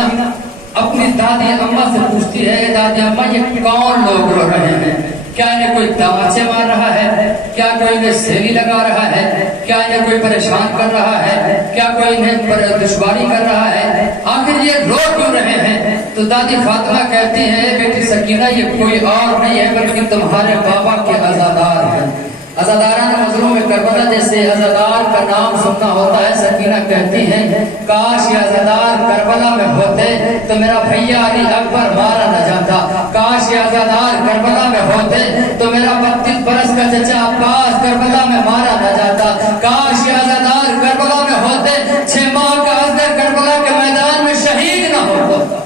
सकीना अपनी दादी अम्मा से पूछती है, दादी अम्मा ये कौन लोग रो रहे हैं? क्या इन्हें कोई तमाचे मार रहा है? क्या कोई इन्हें सेली लगा रहा है? क्या इन्हें कोई परेशान कर रहा है? क्या कोई इन्हें दुश्वारी कर रहा है? आखिर ये रो क्यों रहे हैं? तो दादी फातिमा कहती है, बेटी सकीना ये कोई और नहीं है बल्कि तुम्हारे बाबा के अज़ादार हैं। अज़ादारान मज़लूम करबला जैसे अज़ादार का नाम सुनना होता है। सकीना कहती हैं, काश ये अज़ादार करबला में होते तो मेरा भैया अली अकबर मारा न जाता। काश ये अज़ादार करबला में होते तो मेरा 32 बरस का चचा अब्बास करबला में मारा न जाता। काश ये अज़ादार करबला में होते, 6 माह का असगर करबला के मैदान में शहीद न होता।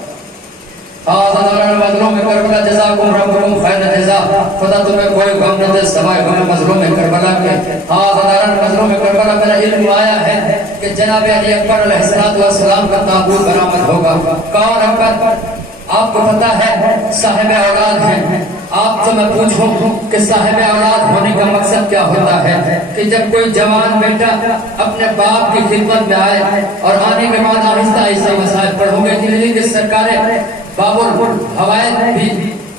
अज़ादारान मज़लूम करबला जज़ाकुम रब्बुकुम खैर जज़ा। खुदा तुम्हें कोई गम न दे सवाए गम मज़लूम करबला के। अज़ादारान मज़लूम करबला मेरा इल्म आया है कि जनाब अली अकबर अलैहिस्सलातु वस्सलाम का ताबूत बरामद होगा। कौन अकबर? आपको पता है साहिब औलाद हैं। आप तो मैं पूछूं कि साहिब औलाद होने का मकसद क्या होता है? कि जब कोई जवान बेटा अपने बाप की खिदमत में आए और आने के बाद आहिस्ता आहिस्ता मसाइल पढ़ोगे दिल्ली के सरकारें बाबुल हवायत भी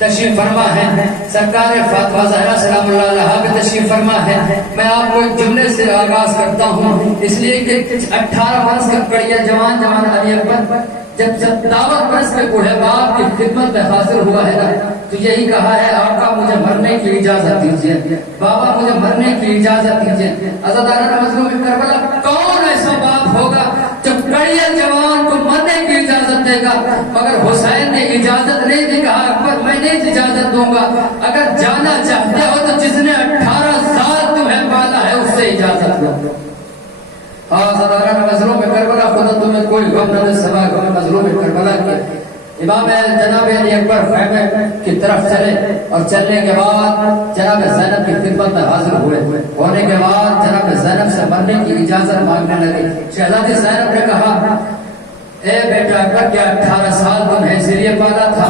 तशरीफ फरमा है, सरकार फातिमा ज़हरा सलामुल्लाह अलैहा भी तशरीफ फरमा है। मैं आपको एक जुमले से आगाज करता हूँ, इसलिए कि 18 वर्ष का कड़िया जवान अली अकबर जब 57 वर्ष के बूढ़े बाप की खिदमत में हाजिर हुआ है ना, तो यही कहा है, आका मुझे मरने की इजाजत दीजिए, बाबा मुझे मरने की इजाजत दीजिए। अज़ादारान मज़लूम करबला कौन ऐसा बाप होगा जो कड़िया जवान को मरने की इजाजत देगा? मगर हुसैन ने इजाजत नहीं दी, कहा अकबर मैं नहीं इजाजत दूंगा। अगर जाना चाहते हो तो जिसने 18 साल तुम्हें पाला है उससे इजाजत लो। अज़ादारान मज़लूम करबला खुदा तुम्हें कोई गम न दे सवाए गम मज़लूम करबला के। इमाम जनाब अली अकबर खैमे की तरफ चले और चलने के बाद जनाब ज़ैनब की खिदमत में हाजिर हुए। होने के बाद जनाब ज़ैनब से मरने की इजाजत मांगने लगे। शहजादी ज़ैनब ने कहा, ए बेटा अकबर क्या 18 साल तुम्हें इसीलिए पाला था?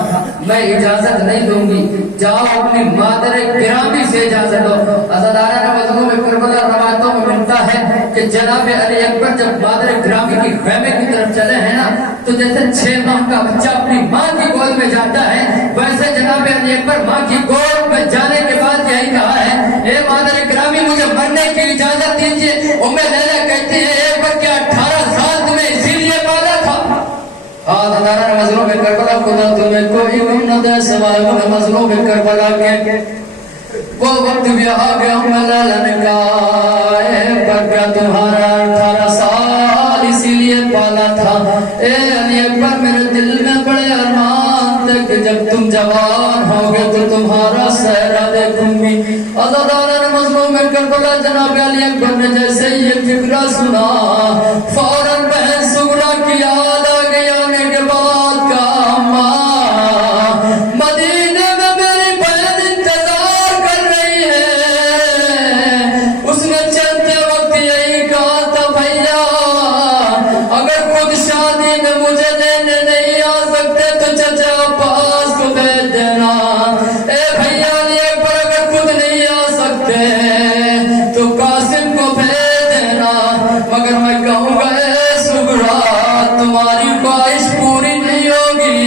मैं इजाजत नहीं दूंगी, जाओ अपनी मादर गिरामी से इजाजत दो। अज़ादारान मज़लूम करबला रवायतों में मिलता है कि जनाब अली अकबर जब मादर गिरामी की खैमे की तरफ चले हैं ना, तो जैसे 6 माह का बच्चा अपनी माँ की गोद में जाता है, वैसे जनाब अली अकबर माँ की गोद में जाने के बाद यही कहा है, ए मादर गिरामी मुझे मरने की इजाजत दीजिए। उम्मे लैला कहती है, ए पर क्या 18 साल तुम्हें इसीलिए पाला था? अज़ादारान मज़लूम करबला खुदा तुम्हें कोई गम न दे सवाए गम मज़लूम करबला के। वो वक्त भी आ गया उम्मे लैला ने कहा, पर क्या तुम्हारा 18 साल इसीलिए पाला था? ए अली अकबर मेरे दिल में बड़े अरमान थे कि जब तुम जवान होगे तो तुम्हारा सहरा देखूंगी। अज़ादारान मज़लूम करबला जनाब अली अकबर ने जैसे ये फिक्रा सुना, फौरन बहन सुगरा की याद आ गई। आने के बाद का अम्मा मदीने में मेरी बहन इंतजार कर रही है। उसने चलते वक्त यही कहा था, भैया अगर खुद शादी में मुझे लेने नहीं आ सकते तो चचा अब्बास को भेज देना। ए भैया ये पर अगर खुद नहीं आ सकते तो कासिम को भेज देना। मगर मैं कहूँगा ए सुगरा तुम्हारी ख्वाहिश पूरी नहीं होगी,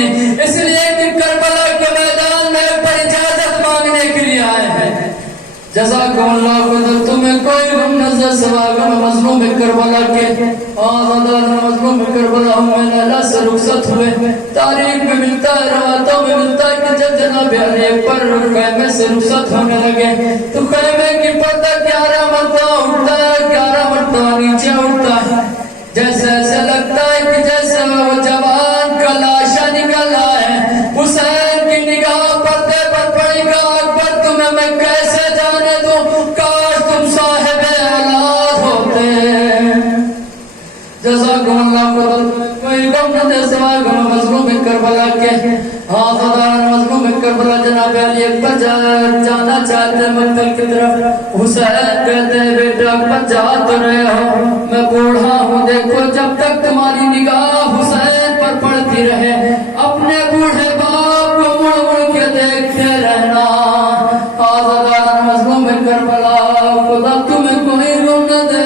इसलिए कि करबला के मैदान में पर इजाजत मांगने के लिए आए हैं। जज़ाकुमुल्लाह खुदा तुम्हें कोई गम न दे सवाए गम मज़लूम करबला के। अज़ादारान मज़लूम करबला उम्मे लैला से रुखसत हुए। तारीख में मिलता है, रवायतों में मिलता है कि जब जनाब अली अकबर खैमे से रुखसत होने लगे तो खैमे की पर्दा 11 मरतबा उठता है, 11 मरतबा नीचे उठता है। जैसे ऐसे लगता है कि जैसे वो जवान का लाशा निकला है। हुसैन की निगाह पर्दे पर पड़ी, का अकबर तुम्हें मैं कैसे जाने दूं, काश तुम साहिब औलाद होते। जज़ाकुमुल्लाह कोई गम न दे सवाए गम मज़लूम करबला के। अज़ादारान मज़लूम करबला जनाब अली अकबर जाना चाहते मक्तल की तरफ। हुसैन कहते बेटा अकबर जा तो रहे हो, मैं बूढ़ा हूँ, देखो जब तक तुम्हारी निगाह हुसैन पर पड़ती रहे अपने बूढ़े बाप को मुड़ मुड़ के देखते रहना। अज़ादारान मज़लूम करबला खुदा तुम्हें कोई गम न दे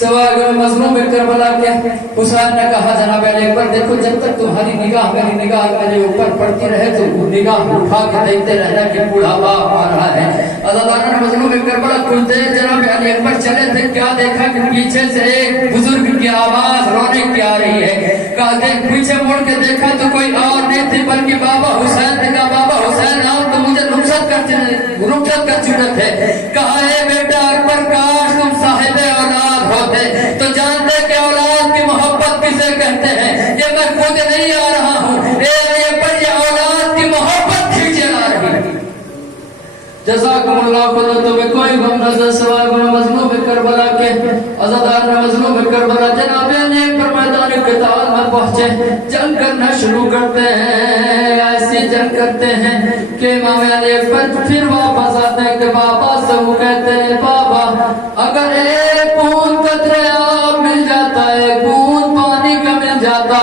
सवाए गम मज़लूम करबला के। हुसैन ने कहा जनाब अली अकबर देखो जब तक तुम्हारी निगाह मेरी निगाह मेरे ऊपर पड़ती रहे तो निगाह उठा के देखते रहना कि बुढ़ापा आ रहा है। अल्लाह मजलूम करबला कुछ देर जनाब अली अकबर चले थे, क्या देखा कि पीछे से एक बुजुर्ग की आवाज रोने की आ रही है। कहा देख पीछे मुड़ के देखा तो कोई और नहीं थी बल्कि बाबा हुसैन ने। कहा बाबा हुसैन आप तो मुझे रुखसत कर चुके थे। कहा है बेटा अकबर काश तुम साहिब औलाद होते तो जानते कि औलाद की मोहब्बत किसे कहते हैं। ये मैं खुद नहीं आ रहा हूँ, ये औलाद की मोहब्बत खींचे आ रही। जज़ाकुमुल्लाह खुदा तुम्हें कोई गम नजर सवाल मजलूम करबला के अज़ादार मजलूम करबला जनाब ने पर मैदान क़िताल में पहुंचे, जंग करना शुरू करते हैं। ऐसी जंग करते हैं कि इमाम अली अकबर फिर वापस आते हैं कि बाबा से वो कहते हैं बाबा अगर एक बूंद कतरे आब मिल जाता, एक बूंद पानी का मिल जाता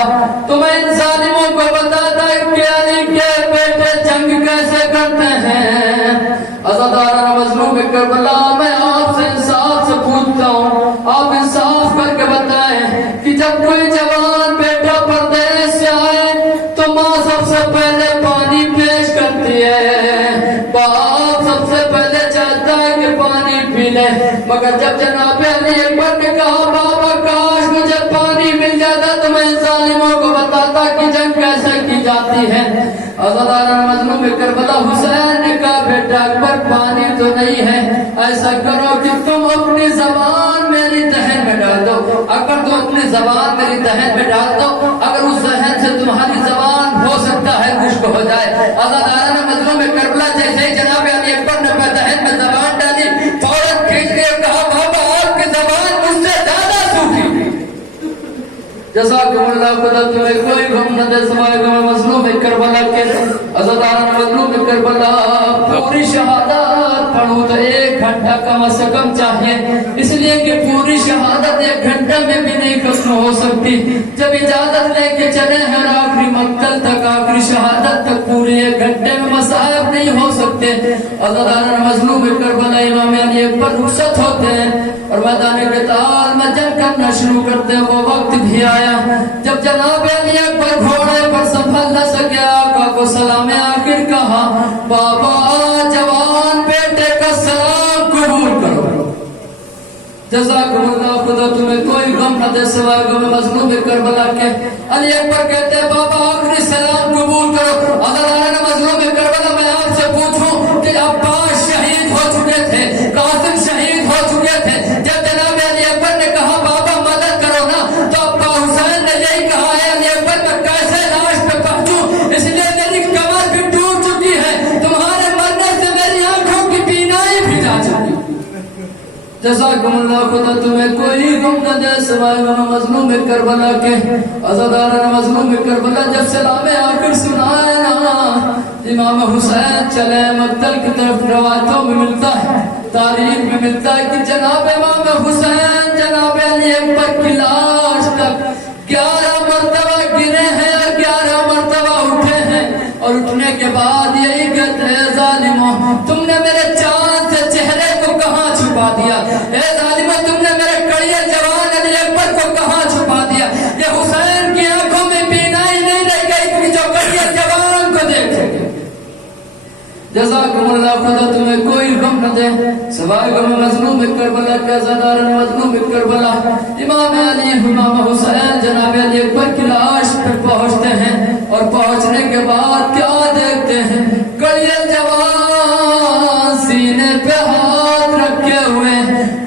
तो मैं इन जालिमों को बताता कि अली के बेटे जंग कैसे करते हैं। अज़ादार मजलूम करबला मैं आपसे इंसाफ से पूछता हूँ, आप इंसाफ करके बताएं कि जब कोई जवान बेटा परदेश से आए तो माँ सबसे पहले पानी पेश करती है, बाप सबसे पहले चाहता है कि पानी पी ले। मगर जब जनाब अली अकबर ने कहा बाबा काश मुझे पानी मिल जाता तो मैं जालिमों को बताता कि जंग कैसे की जाती है। अज़ादार मजलूम करबला हुसैन ने कहा बेटा अकबर पानी तो नहीं है, ऐसा करो कि तुम अपनी जबान मेरी दहन में डाल दो। अगर तुम अपनी जबान मेरी दहन में डाल दो, अगर उस दहन से तुम्हारी जबान हो सकता है खुश्क हो जाए। अज़ादार मजलूम करबला जैसे ही जनाब अली अकबर ने दहन में जबान डाली फौरन खींच के कहा बाबा आपकी जबान मुझसे ज्यादा सूखी। जज़ाकुमुल्लाह खुदा तुम्हें कोई गम न दे सवाए गम मजलूम करबला के अज़ादार मजलूम करबला पूरी शहादत पढ़ूं तो 1 घंटा कम से कम चाहिए, इसलिए कि पूरी शहादत 1 घंटे में भी नहीं खत्म हो सकती। जब इजाजत लेके चले हैं आखिरी मक्तल तक आखिरी शहादत तक पूरे 1 घंटे में मसाइब नहीं हो सकते। अज़ादार मजलूम करबला इमाम अली अकबर रुखसत होते हैं और मैदान क़िताल में जंग करना शुरू करते हैं। वो वक्त भी आया जब जनाब अली अकबर घोड़े पर संभल न सके, आका को सलाम आखिर कहा बाबा जवान बेटे का सलाम कबूल करो। जज़ाकुमुल्लाह खुदा तुम्हें कोई गम न दे सवाए गम मजलूम करबला के। अली अकबर कहते हैं बाबा आखिरी सलाम कबूल करो। अज़ादार मजलूम करबला मैं आपसे पूछूं कि अब्बास शहीद हो चुके थे, कासिम शहीद हो चुके थे, जब जनाब अली अकबर ने कहा बाबा मदद करो ना तो अब्बा हुसैन ने यही कहा है अली अकबर मैं कैसे लाश पे पहुंचूं, इसलिए मेरी कमर भी टूट चुकी है, तुम्हारे मरने से मेरी आंखों की बीनाई भी जा चुकी। जज़ाकुमुल्लाह खुदा तुम्हें कोई गम न दे सवाए गम मजलूम करबला के अज़ादार मजलूम करबला जब सलाम आखिर सुनाए ना इमाम हुसैन चले मक्तल की तरफ। रवायतों में मिलता है, तारीख में मिलता है कि जनाब इमाम हुसैन जनाब अली अकबर की लाश तक 11 मरतबा गिरे हैं और 11 मरतबा उठे हैं और उठने के बाद यही कहते हैं जालिमों तुमने मेरे चांद से चेहरे को कहाँ छुपा दिया, ए जालिमों तुमने मेरे कड़िया जवान अली अकबर को कहाँ छुपा दिया। ये हुसैन की आंखों में बीनाई नहीं रह गई कि जो कड़िया जवान को देखेंगे। जज़ाकुमुल्लाह खुदा तुम्हें कोई गम न दे सवाए गम मजलूम करबला का अज़ादार मजलूम करबला इमाम अली इमाम हुसैन जनाब अली अकबर की लाश पर पहुंचते हैं और पहुंचने के बाद क्या देखते हैं कड़िया जवान सीने पे हाथ रखे हुए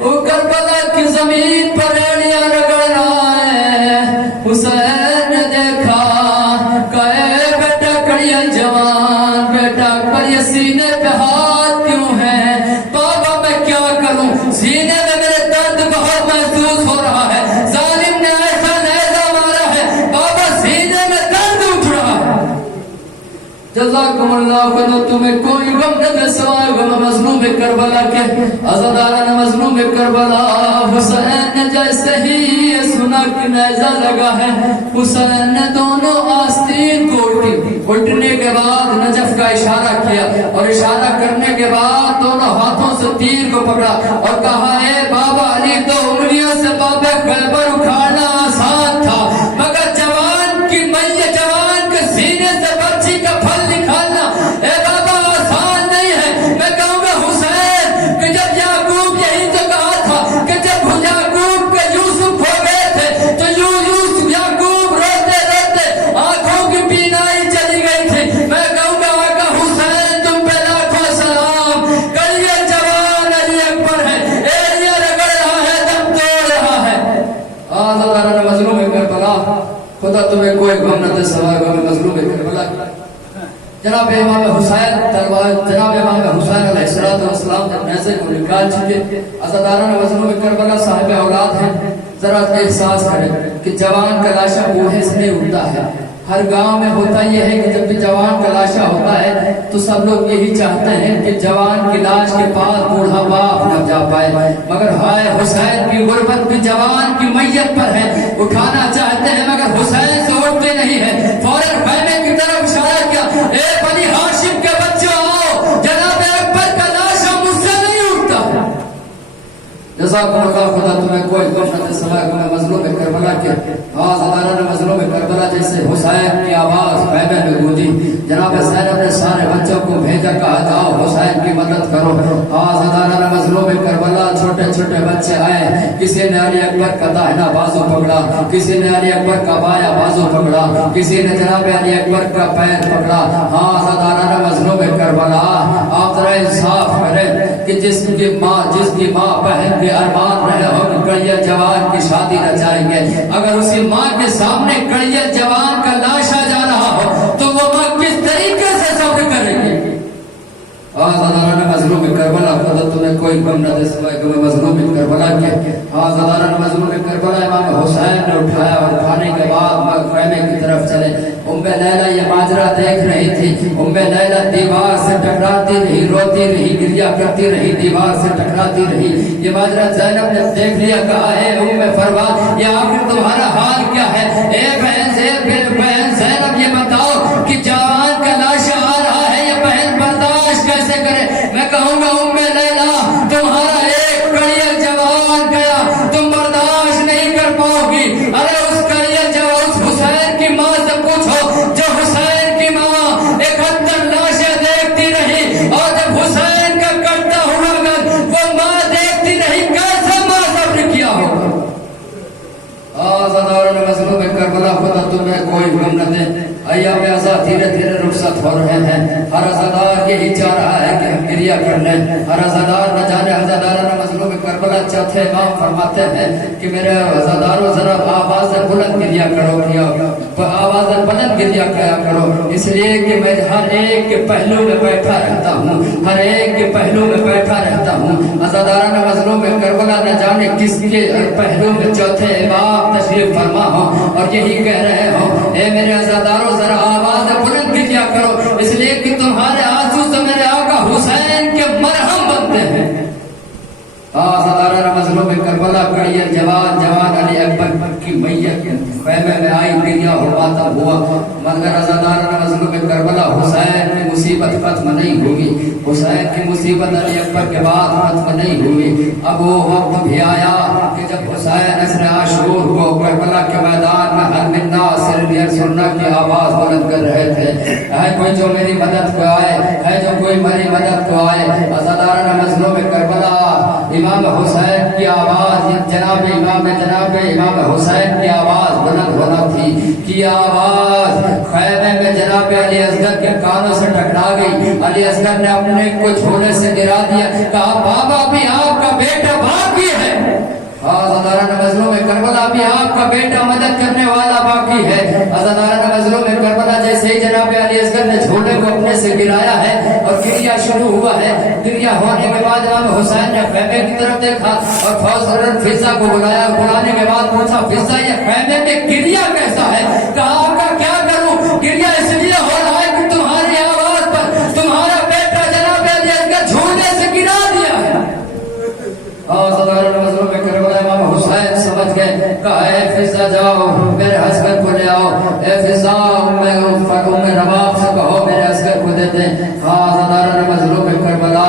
वो करबला की जमीन पर एड़ियां रगड़ रहा है। हुसैन ने देखा कहे बेटा कड़िया जवान बेटा पर ये सीने पे हाथ क्यों है। बाबा मैं क्या करूं, सीने में मेरे दर्द बहुत महसूस हो रहा है, जालिम ने ऐसा नैज़ा मारा है बाबा सीने में दर्द उठ रहा है। जज़ाकुमुल्लाह खुदा तुम्हें कोई गम न सवाए गम मजलूम करबला के अज़ादार मजलूम करबला हुसैन ने जैसे ही ये सुना कि नैज़ा लगा है हुसैन ने दोनों आस्तीन को उल्टने के बाद नजफ का इशारा किया और इशारा करने के बाद दोनों हाथों से तीर को पकड़ा और कहा है बाबा अली 2 उंगलियों से बाबे खैबर उखाड़ना आसान तुम्हें कोई गम न दे सवाए गम मजलूम करबला। जनाब इमाम हुसैन जनाब इमाम हुसैन अलैहिस्सलाम जब नेज़े को निकाल चुके, अज़ादारान मजलूम करबला साहिब औलाद हैं, जरा एहसास करें कि जवान का लाशा बूढ़े से नहीं उठता है। हर गांव में होता यह है कि जब भी जवान का लाशा होता है तो सब लोग यही चाहते हैं कि जवान की लाश के पास बूढ़ा बाप न जा पाए, मगर हाय हुसैन की गुर्बत भी जवान की मैयत पर है। उठाना चाहते हैं मगर हुसैन से उठते नहीं है। फौरन खैमे की तरफ इशारा किया, ए बनी हाशिम के बच्चों आओ, जनाब अकबर का लाशा मुझसे नहीं उठता। जज़ाकुमुल्लाह, खुदा तुम्हें कोई गम न दे सवाए गम मजलूम करबला के। आज़ादारान मजलूम करबला जैसे हुसैन की आवाज खैमे में गूंजी, जनाब ज़ैनब ने सारे बच्चों को भेजा, कहा जाओ हुसैन की मदद करो। आज़ादारान मजलूम करबला छोटे छोटे बच्चे आए, किसी ने अली अकबर का दाहिना बाजू पकड़ा, किसी ने अली अकबर का बाया बाजू पकड़ा, किसी ने जनाब अली अकबर का पैर पकड़ा। आज़ादारान मजलूम करबला, आप जरा इंसाफ करें कि जिसकी माँ बहन के अरमान रहे हो कि कड़िया जवान की शादी रचाएंगे, अगर उसी माँ के सामने कड़िया जवान का लाशा जा रहा हो तो वो माँ किस तरीके से सब्र करेगी। आज़ादारान मजलूम करबला, खुदा तुम्हें कोई गम न दे सवाए गम मजलूम करबला के। आज़ादारान मजलूम करबला इमाम हुसैन ने उठाया और उठाने के बाद खैमे की तरफ चले। उम्मे लैला ये माजरा देख रही थी। उम्मे लैला दीवार से टकराती रही, रोती रही, गिरिया करती रही, दीवार से टकराती रही। ये माजरा ज़ैनब ने देख लिया, कहा है उम्मे फरवा, ये आखिर तुम्हारा हाल क्या है? ए बहन ज़ैनब, ये बताओ कि जवान का लाशा आ रहा है, ये बहन बर्दाश्त कैसे करे? मैं कहूँगा उम्मे लैला, तुम्हारा एक कड़ियल जवान गया, तुम बर्दाश्त नहीं कर पाओगी। अरे उस कड़ियल जवान, उस हुसैन की माँ से पूछो, जो हुसैन की माँ 71 लाशें देखती रही, और जब हुसैन का कटता हुआ वो माँ देखती रही, कैसे माँ सब्र किया होगा। आज़ादारान मजलूम करबला, खुदा तुम्हें कोई गम न दे। अय्याम आज़ाद धीरे धीरे रुखसत हो रहे हैं। हर अज़ादार यही चाह रहा है कि हम गिरिया कर लें। हर अज़ादार न जाने अज़ादारान मजलूम करबला चौथे इमाम फरमाते हैं कि मेरे अज़ादारों जरा आवाज़ बुलंद गिरिया करो, आवाज़ बुलंद गिरिया किया करो, इसलिए कि मैं हर एक के पहलू में बैठा रहता हूँ, हर एक के पहलू में बैठा रहता हूँ। अज़ादारान मजलूम करबला न जाने किसके पहलू में चौथे इमाम तशरीफ फरमा हो और यही कह रहे हो, ए मेरे अज़ादारों जरा आवाज़ बुलंद गिरिया करो, इसलिए कि तुम्हारे आंसू से मेरे आका हुसैन के मरहम बनते हैं। आज़ादारान मजलूम करबला कड़ियल जवान अली अकबर की मैयत खैमे में आई, गिरिया हो मातम हुआ, मगर अज़ादारान मजलूम करबला हुसैन की मुसीबत खत्म नहीं हुई। हुसैन की मुसीबत अली अकबर के बाद खत्म नहीं हुई। अब वो वक्त भी आया कि जब हुसैन असर आशूर को करबला के मैदान में हर मिन्ना सिर सुन्ना की आवाज बुलंद कर रहे थे, है कोई जो मेरी मदद को आए, है जो कोई मेरी मदद को आए। अज़ादारान मजलूम करबला इमाम हुसैन की आवाज, जनाब इमाम हुसैन की आवाज बुलंद होना थी कि आवाज खैमे में जनाब अली असगर के कानों से टकरा गई। अली असगर ने अपने को झोले से गिरा दिया, कहा बाबा भी आपका बेटा बाकी है। अज़ादारान मजलूम करबला भी आपका बेटा मदद करने वाला बाकी है। अज़ादारान मजलूम करबला जैसे ही जनाब अली असगर ने झोले को अपने से गिराया है और गिरिया शुरू हुआ है, गिरिया होने के बाद इमाम हुसैन ने खैमे की तरफ देखा और फौजदार फिजा को बुलाया। बुलाने के बाद पूछा, फिजा ये खैमे में गिरिया कैसा है? कहा आपका क्या करूं, गिरिया इसलिए हो रहा है कि तुम्हारी आवाज पर तुम्हारा बेटा जनाब अली असगर झोले से गिरा दिया है। अज़ादारान मजलूम करबला इमाम हुसैन समझ गए, कहा ए फिजा जाओ मेरे असगर को ले आओ, ए फिजा उम्मे रबाब से कहो मेरे असगर को दे दे। अज़ादारान मजलूम करबला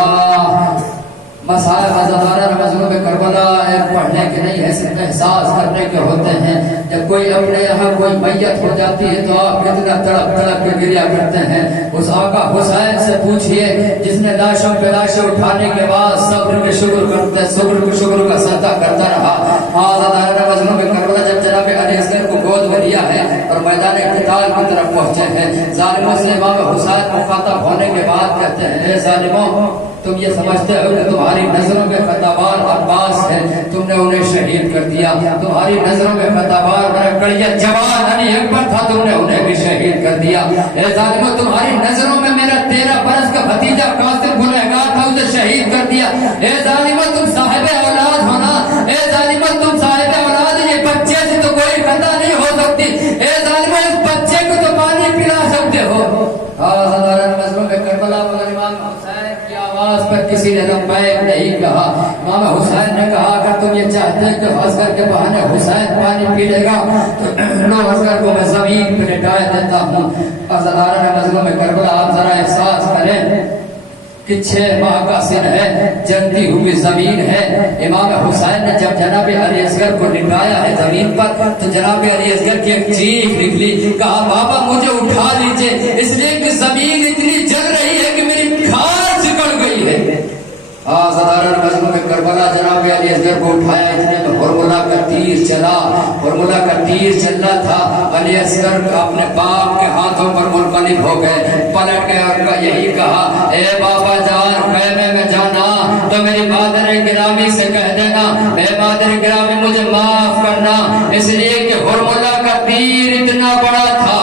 मसाइब अज़ादारान मजलूम करबला एक पढ़ने के नहीं है, सिर्फ एहसास करने के होते हैं। जब कोई अपने यहाँ कोई मैयत हो जाती है तो आप कितना तड़प तड़प के गिरिया करते हैं। उस आका हुसैन से पूछिए जिसने लाशों पे लाशें उठाने के बाद सब्र में शुक्र का सजदा करता रहा। अज़ादारान मजलूम करबला जब जनाब अली असगर को गोद में लिया है और मैदान क़िताल की तरफ पहुंचे हैं, ज़ालिमों से इमाम हुसैन मुखातब होने के बाद कहते हैं, ए ज़ालिमों तुम ये समझते हो कि तुम्हारी नजरों में खताबार अब्बास है, तुमने उन्हें शहीद कर दिया। तुम्हारी नजरों में खताबार मेरा कड़िया जवान अली अकबर था, तुमने उन्हें भी शहीद कर दिया। ए जालिमो, तुम्हारी नजरों में मेरा 13 बरस का भतीजा कासिम गुनहगार था, उसे शहीद कर दिया। ए जालिमो, तुम साहिब औलाद हो ना। ए जालिमो, तुम साहिब औलाद, ये बच्चे से तो कोई खता नहीं हो सकती। ए जालिमो, इस बच्चे को तो पानी पिला सकते हो। करबला पर इमाम हुसैन की आवाज पर किसी ने लब्बैक नहीं कहा। इमाम हुसैन ने कहा अगर तुम ये चाहते हो कि असगर के बहाने हुसैन पानी पी लेगा तो लो, असगर को मैं जमीन पर लिटाए देता हूँ। मजलूम में करबला, आप जरा एहसास करें कि 6 माह का सिन है, जलती हुई जमीन है। इमाम हुसैन ने जब जनाब अली असगर को लिटाया है जमीन पर, तो जनाब अली असगर की एक चीख निकली, कहा बाबा मुझे उठा लीजिए, इसलिए कि जमीन इतनी जल रही है कि मेरी खाल सिकुड़ गई है। मजलूम में करबला जनाब अली असगर को उठाया, इतने में हुरमुला का तीर चला। हुरमुला का तीर चल रहा था, अली असगर अपने बाप के हाथों पर मुनकलिब हो गए, पलट गए और यही कहा, ए बाबा जान, खैमे में जाना तो मेरी मादर गिरामी से कह देना, ए मादर गिरामी मुझे माफ करना, इसलिए कि हुरमुला का तीर इतना बड़ा था